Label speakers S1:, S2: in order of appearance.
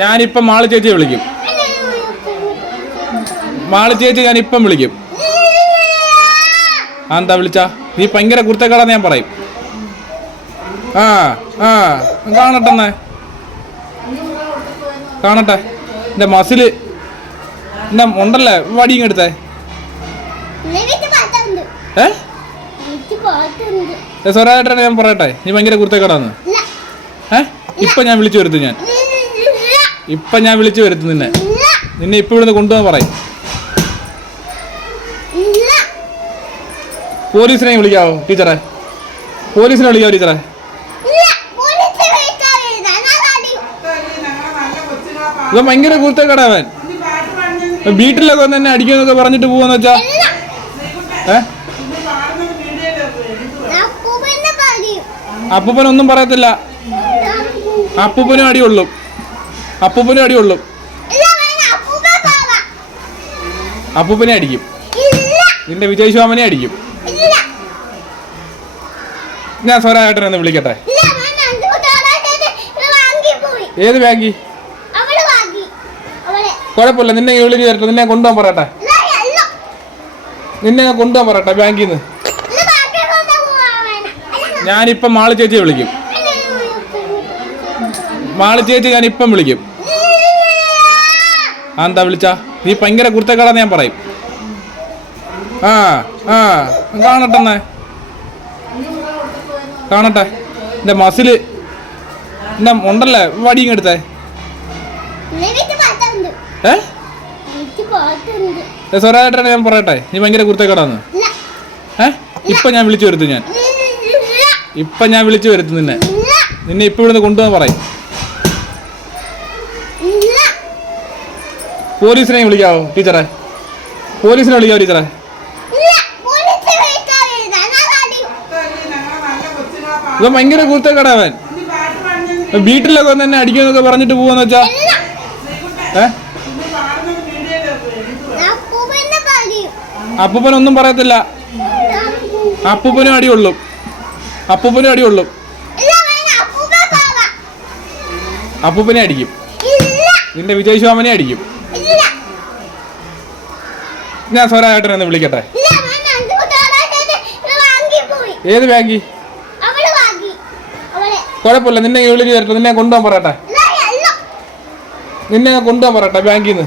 S1: ഞാനിപ്പം മാളി ചേച്ചിയെ വിളിക്കും. മാളി ചേച്ചി ഞാൻ ഇപ്പം വിളിക്കും. ആ എന്താ വിളിച്ചാ? നീ ഭയങ്കര കുർത്തക്കാടാന്ന് ഞാൻ പറയും. ആ ആ കാണട്ടെ എന്നാ കാണട്ടെ. എന്റെ മസിൽ. എന്റെ ഉണ്ടല്ലേ വടിയും എടുത്തേ. ഏ? സ്വരായിട്ടാണ് ഞാൻ പറയട്ടെ. നീ ഭയങ്കര കുർത്തക്കാടാന്ന് ഏ? ഇപ്പൊ ഞാൻ വിളിച്ചു വരുത്തു ഞാൻ. ഇപ്പൊ ഞാൻ വിളിച്ചു വരുത്തും നിന്നെ. നിന്നെ ഇപ്പൊ ഇവിടുന്ന് കൊണ്ടുപോകാൻ പറയും. പോലീസിനെ വിളിക്കാവോ ടീച്ചറെ? പോലീസിനെ വിളിക്കാവോ ടീച്ചറെ? ഇത് ഭയങ്കര കുർത്തക്കടവൻ വീട്ടിലൊക്കെ വന്ന് എന്നെ അടിക്കുമെന്നൊക്കെ പറഞ്ഞിട്ട് പോവാന്ന് വെച്ചാ ഏ? അപ്പൂപ്പനൊന്നും പറയത്തില്ല. അപ്പൂപ്പനും അടിയുള്ളും അപ്പൂപ്പനും അടിയുള്ളു അപ്പൂപ്പനെ അടിക്കും. നിന്റെ വിജയ് ശോമനെ അടിക്കും. ഞാൻ സ്വരായിട്ടനെ ഒന്ന് വിളിക്കട്ടെ. ഏത് ബാങ്കി കുഴപ്പമില്ല നിന്നെ വിളിച്ചു തരട്ടെ നിന്നെ കൊണ്ടുപോകാൻ പറയട്ടെ. നിന്നെ കൊണ്ടുപോകാൻ പറയട്ടെ ബാങ്കിൽ നിന്ന്.
S2: അല്ല,
S1: ഞാനിപ്പം മാളി ചേച്ചിയെ വിളിക്കും. മാളി ചേച്ചി ഞാൻ ഇപ്പം വിളിക്കും. ആ എന്താ വിളിച്ചാ? നീ ഭയങ്കര കുർത്തക്കാടാന്ന് ഞാൻ പറയും. ആ ആ കാണട്ടെ എന്നാ കാണട്ടെ. എന്റെ മസിൽ. എന്റെ ഉണ്ടല്ലേ? വടിയും എടുത്തേ. ഏ. സ്വരായിട്ടാണ് ഞാൻ പറയട്ടെ. നീ ഭയങ്കര കുർത്തക്കാടാന്ന് ഏ? ഇപ്പൊ ഞാൻ വിളിച്ചു വരുത്തും ഞാൻ. ഇപ്പൊ ഞാൻ വിളിച്ചു വരുത്തും നിന്നെ. നിന്നെ ഇപ്പൊ ഇവിടുന്ന് കൊണ്ടുപോകാൻ പറയും. പോലീസിനെ വിളിക്കാവോ ടീച്ചറെ? പോലീസിനെ വിളിക്കാവോ ടീച്ചറെ. ഇത് ഭയങ്കര കുർത്തക്കടവൻ വീട്ടിലൊക്കെ വന്ന് എന്നെ അടിക്കുമെന്നൊക്കെ പറഞ്ഞിട്ട് പോവാന്ന് വെച്ചാ ഏ. അപ്പൂപ്പനൊന്നും പറയത്തില്ല. അപ്പൂപ്പനും അടിയുള്ളു അപ്പൂപ്പനും അടിയുള്ളു. അപ്പൂപ്പനെ അടിക്കും. നിന്റെ വിജയ് ശോമനെ അടിക്കും. ഞാൻ സ്വരായിട്ട് ഒന്ന് വിളിക്കട്ടെ. ഏത് ബാങ്കി. കുഴപ്പമില്ല നിന്നെ വിളിച്ച് തരട്ടെ നിന്നെ കൊണ്ടുപോകാൻ പറയട്ടെ. നിന്നെ കൊണ്ടുപോകാൻ പറയട്ടെ ബാങ്കിൽ നിന്ന്